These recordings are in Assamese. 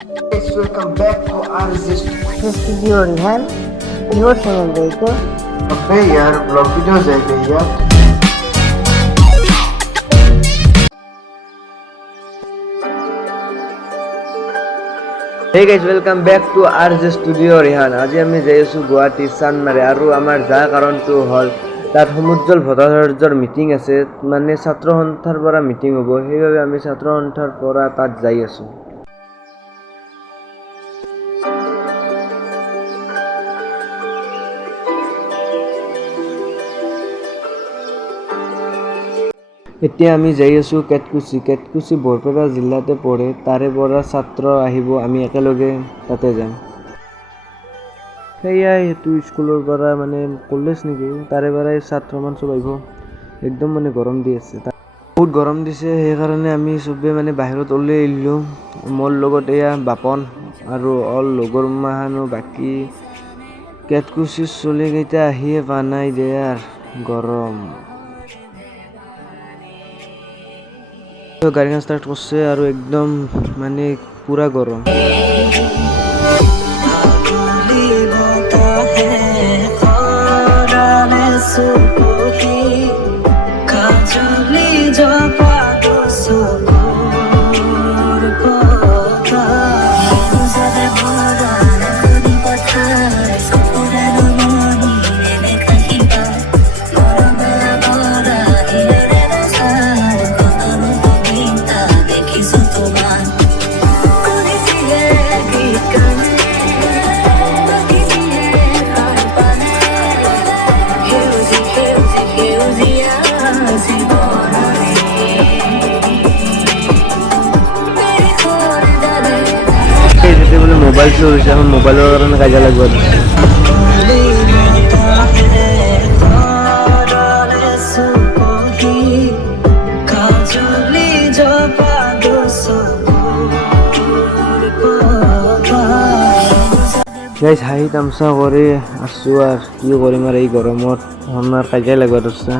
Guys, welcome back to RZ Studio Rehan, your channel देखो। अबे यार ब्लॉग वीडियो जाएगा यार। Hey guys, welcome back to RJ Studio Rehan. আজি আমি যাই আছো গুৱাহাটী চানমাৰী আৰু আমাৰ যা কাৰণটো হ'ল তাত সমুজ্জ্বল ভট্টাচাৰ্যৰ মিটিং আছে, মানে ছাত্ৰ সন্থাৰ পৰা মিটিং হ'ব, সেইবাবে আমি ছাত্ৰ সন্থাৰ পৰা তাত যাই আছো। এতিয়া আমি যাই আছো কেতকুছি বৰপেটা জিলাতে পৰে, তাৰে পৰা ছাত্ৰ আহিব, আমি একেলগে তাতে যাম। সেয়াই সেইটো স্কুলৰ পৰা মানে কলেজ নেকি, তাৰে পৰাই ছাত্ৰমান চব আহিব। একদম মানে গৰম দি আছে, বহুত গৰম দিছে, সেইকাৰণে আমি চবে মানে বাহিৰত ওলাই আহিলোঁ। মোৰ লগত এয়া বাপন আৰু অল লগৰ মাহানো, বাকী কেতকুছিৰ চলিকেইটা আহিয়ে পোৱা নাই দেয়াৰ গৰম। গাড়ীখন ষ্টাৰ্ট কৰিছে আৰু একদম মানে পুৰা গৰম। মোবাইল চুৰ হৈছে, এখন মোবাইলৰ কাৰণে কাজিয়া লাগিব। গাইজ হাঁহি তামচা কৰি আছো আৰু কি কৰিম আৰু এই গৰমত আমাৰ কাজিয়া লাগিব ধৰছে।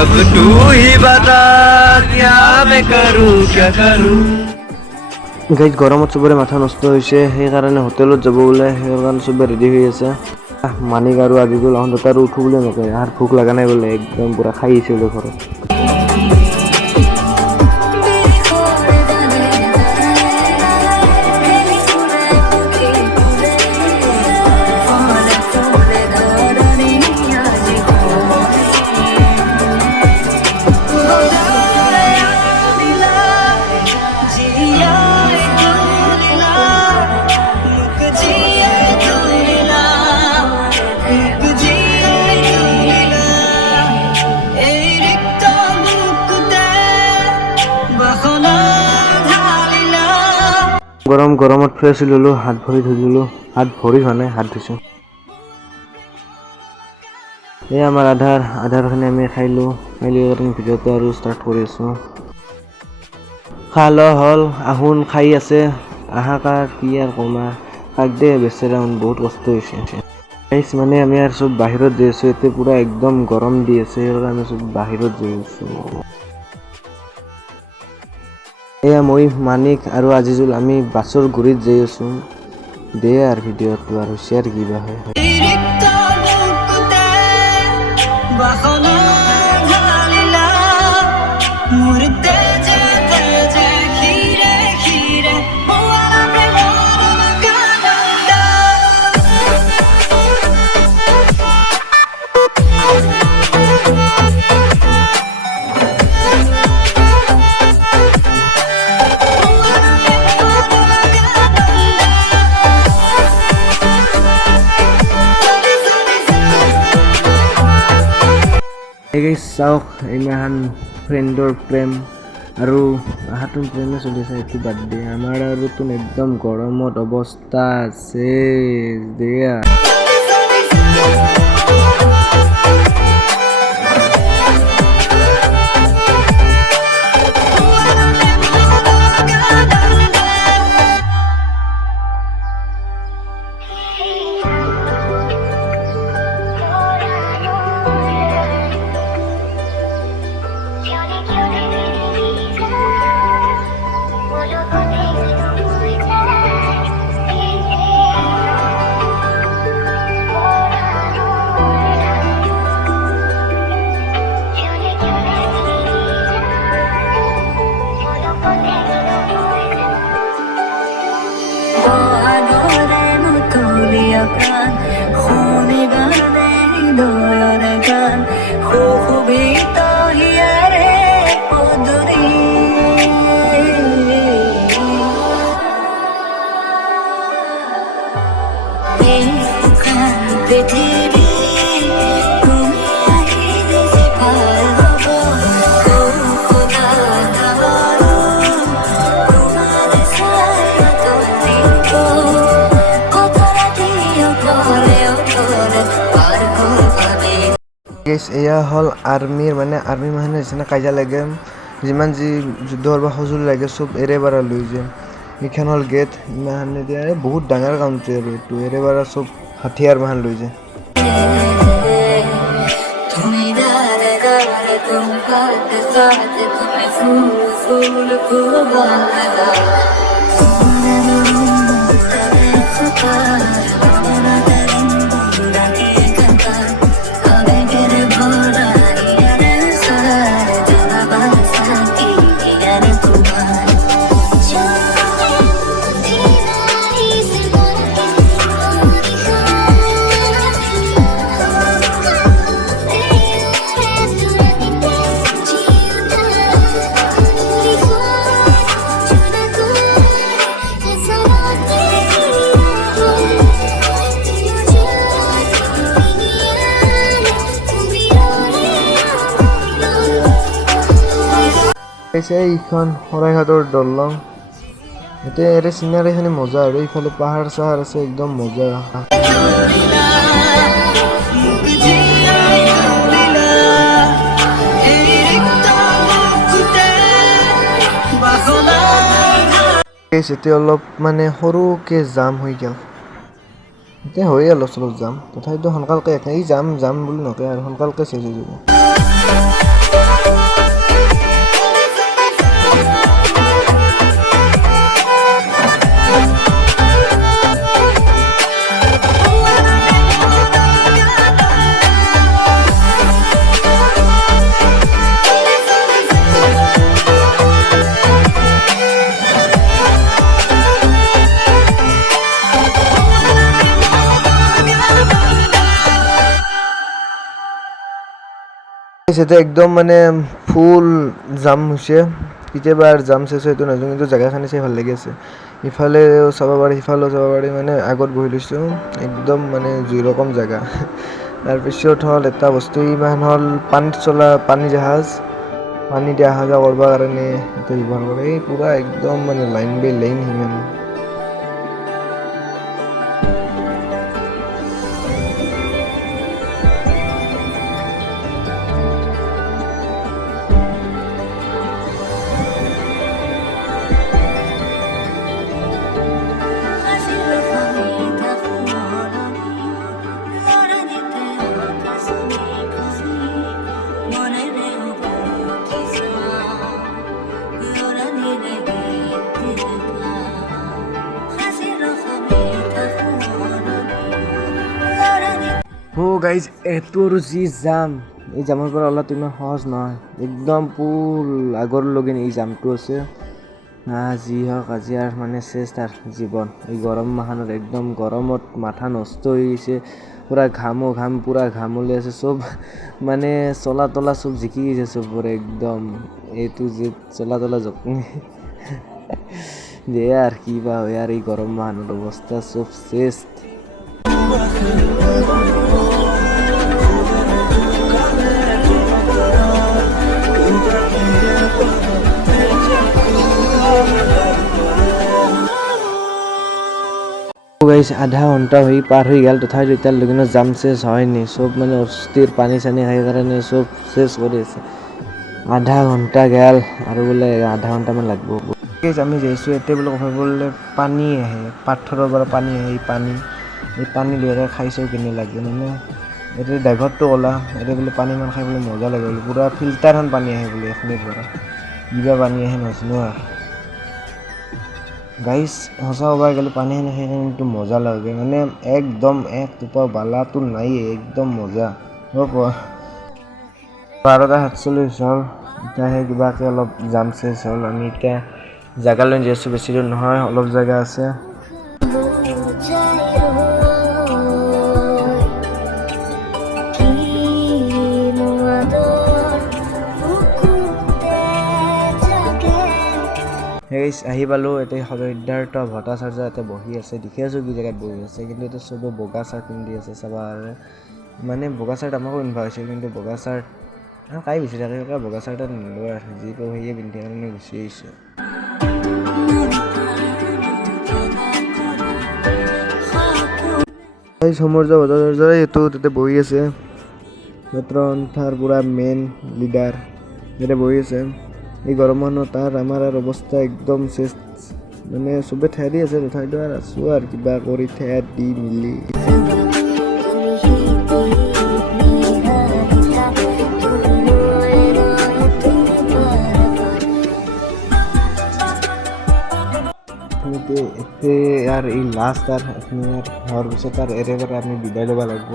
अब तू ही बता क्या मैं करूं क्या करूं। গাইজ গৰমত চবৰে মাথা নষ্ট হৈছে, সেইকাৰণে হোটেলত যাব ওলাই, সেইকাৰণে চবে ৰেডি হৈ আছে। মানিক আৰু আজিজুল আহোঁতে আৰু উঠো বুলি নকয়, আৰু ভোক লগা নাই বোলে, একদম পুৰা খাই আহিছে বোলে ঘৰত। গৰমত ফ্ৰেছ হৈ ল'লোঁ, হাত ভৰি ধুই ল'লোঁ, হাত ভৰি হোৱা নাই, হাত ধুইছোঁ। এই আমাৰ আধাৰখিনি আমি খাইলোঁ, ভিডিঅ'টো আৰু ষ্টাৰ্ট কৰি আছোঁ। খা ল হ'ল, আহোন খাই আছে, আহাকাৰ কি আৰু কমা, কাক দে বেচেৰা বহুত কষ্ট হৈছে। মানে আমি আৰু চব বাহিৰত যাই আছোঁ, এতিয়া পুৰা একদম গৰম দি আছে, সেইকাৰণে আমি চব বাহিৰত যাই আছোঁ। এয়া মই মানিক আৰু আজিজুল আমি বাছৰ গুৰিত যাই আছোঁ। দে আৰু ভিডিঅ'টো আৰু শ্বেয়াৰ কিবা হয়। চাওক এইমাহান ফ্ৰেণ্ডৰ প্ৰেম আৰু আহাতোন প্ৰেমে চলিছে, এইটো বাদ দিয়ে, আমাৰ আৰু তোন একদম গৰমত অৱস্থা আছে দেয়া। গান শুনি গানে নয়নে গান সুশোভিত হিয়াৰে পদূলি এই সুখান পৃথিৱী তুমি আহিলে যে ভাল হ'ব খোদা তাৰো তোমাৰে চাই তলিব কত ৰাতি অকলে অকলে পাৰ পাবি গাইছ এয়া হ'ল আৰ্মিৰ মানে আৰ্মি মানে নিচিনা কাজিয়া লাগে যিমান যি যুদ্ধ কৰিব সঁজুলি লাগে চব এৰে বাৰা লৈ যায় এইখন হ'ল গেট ইমান এতিয়া বহুত ডাঙৰ কাউণ্ট্ৰি আৰু এইটো এৰে বাৰা চব হাথিয়াৰ মাহান লৈ যায় তুমি দারে দারে তুম কাতে সাথে তুমি ফুল ফুল ফুল বালা সোনা রুম তারে ফুকার সোনা তারে মুন্ডা কি কাকা আবে গেরে ভরা ইয়ারে সার জানা বাসা কি ইয়ারে কুমার এইখন শৰাইঘাটৰ দলং এতিয়া এৰে চিনাৰীখিনি মজা আৰু এইফালে পাহাৰ চাহাৰ আছে একদম মজা এতিয়া অলপ মানে সৰুকে জাম হৈ গ'ল এতিয়া হয়ে অলপ চলপ যাম তথাপিতো সোনকালকে এই যাম যাম বুলি নকয় আৰু সোনকালকে চেচ হৈ যাব সেটা একদম মানে ফুল জাম হৈছে কেতিয়াবা আর জাম শেষ হয়তো নাজানো কিন্তু জায়গাখানি চাই ভাল লাগি আছে ইফালেও চাব পাৰি সিফালেও চাব পাৰি মানে আগত বহি লৈছোঁ একদম মানে জুই ৰকম জাগা তাৰপিছত হ'ল এটা বস্তু ইমান হ'ল পানীত চলা পানী জাহাজ পানী দি অহা যোৱা কৰিব কাৰণে এটা ব্যৱহাৰ কৰে এই পূৰা একদম মানে লাইন বাই লাইন সিমান গাইজ এইটো আৰু যি জাম এই জামৰ পৰা ওলোৱাটো ইমান সহজ নহয় একদম ফুল আগৰলৈকে এই জামটো আছে যি হওক আজি আৰু মানে চেষ্টাৰ তাৰ জীৱন এই গৰম মাহত একদম গৰমত মাথা নষ্ট হৈ গৈছে পুৰা ঘাম পুৰা ঘাম ওলাই আছে চব মানে চলা তলা চব জিকি গৈছে চবৰে একদম এইটো যে চলা তলা জখমি দে আৰু কিবা হয় আৰু এই গৰম মাহত অৱস্থা চব চেচ গাইছ আধা ঘণ্টা হৈ পাৰ হৈ গ'ল তথাপিও এতিয়ালৈকে জাম চেচ হয়নি চব মানে অস্থিৰ পানী চানী খাই কাৰণে চব চেচ কৰি আছে আধা ঘণ্টা গ'ল আৰু বোলে আধা ঘণ্টামান লাগিব আমি যাইছোঁ এতিয়া বোলে কথা বোলে পানী আহে পাথৰৰ পৰা পানী আহে এই পানী লৈ খাইছোঁ কেনে লাগে মানে এতিয়া ড্ৰাইভাৰটো ক'লা এতিয়া বোলে পানী ইমান খাই বোলে মজা লাগে বোলে পূৰা ফিল্টাৰখন পানী আহে বোলে এখিনিৰ পৰা কিবা পানী আহে নাজানো আৰু গাইছ সঁচা ক'ব গ'লে পানীখিনি খাই কিন্তু মজা লাগে মানে একদম এক টোপা বালাটো নাই একদম মজা 12:47 হ'ল এতিয়াহে কিবাকৈ অলপ জাম চেচ হ'ল আমি এতিয়া জেগালৈ যাইছোঁ বেছি দূৰ নহয় অলপ জেগা আছে সেই আহি পালোঁ, এতিয়া সিদ্ধাৰ্থ ভট্টাচাৰ্য ইয়াতে বহি আছে, দেখি আছোঁ কি জেগাত বহি আছে, কিন্তু এতিয়া চবে বগা চাৰ্ট পিন্ধি আছে চাবা। মানে বগা চাৰ্ট আমাকো পিন্ধিব হৈছিল, কিন্তু বগা চাৰ্ট কাই বেছি থাকে, বগা চাৰ্ট নিলোঁ আৰু যি কওঁ সেয়ে পিন্ধি কাৰণে গুচি আহিছোঁ। এই সমৰ্য ভট্টাচাৰ্য এইটো তাতে বহি আছে, ছাত্ৰ সন্থাৰ পুৰা মেইন লিডাৰ ইয়াতে বহি আছে। এই গৰম মাহত তাৰ আমাৰ আৰু অৱস্থা একদম চেচ, মানে চবে ঠাই দি আছে, তথাপিতো আৰু আছোঁ আৰু কিবা কৰি ঠাই দি মিলি। ইয়াৰ এই লাষ্ট আৰু এইখিনি হোৱাৰ পিছত আৰু একেবাৰে আমি বিদায় ল'ব লাগিব।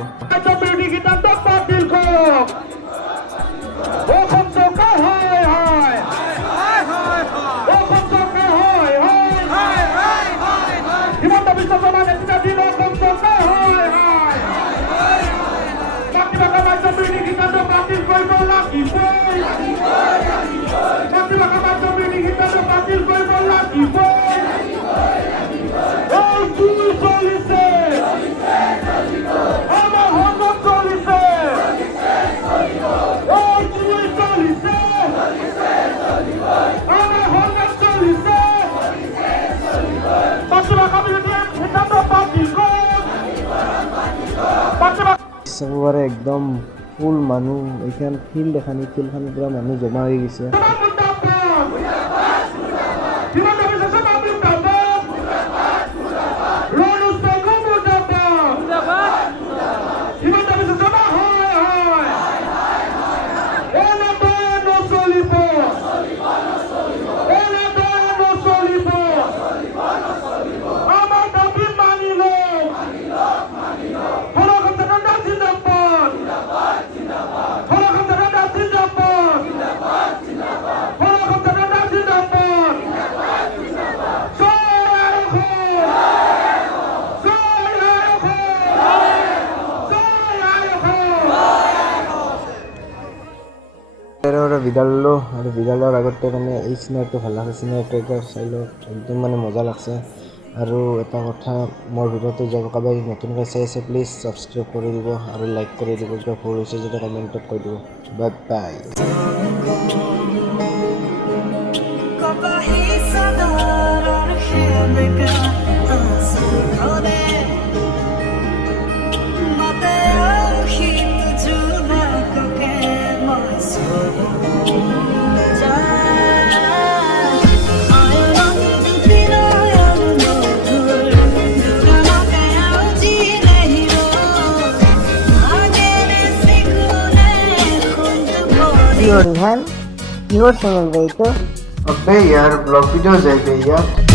একদম ফুল মানুহ, এইখন ফিল্ড এখানি, ফিল্ডখন পুৰা মানুহ জমা হৈ গৈছে। বিদ্যালয় আৰু বিদ্যালয়ৰ আগতে মানে এই চিনাৰীটো ভাল লাগছে, চিনাৰীটো একবাৰ চাই লওক, একদম মানে মজা লাগছে। আৰু এটা কথা, মোৰ ভিডিঅ'টো যাব কাৰোবাই নতুনকৈ চাই আছে প্লিজ ছাবস্ক্ৰাইব কৰি দিব আৰু লাইক কৰি দিব, কিবা ভুল হৈছে যদি কমেণ্টত কৈ দিব। Bye bye. Rihan, কিহৰ চেনেল এইটো? अबे यार ब्लॉग वीडियोस है क्या यार?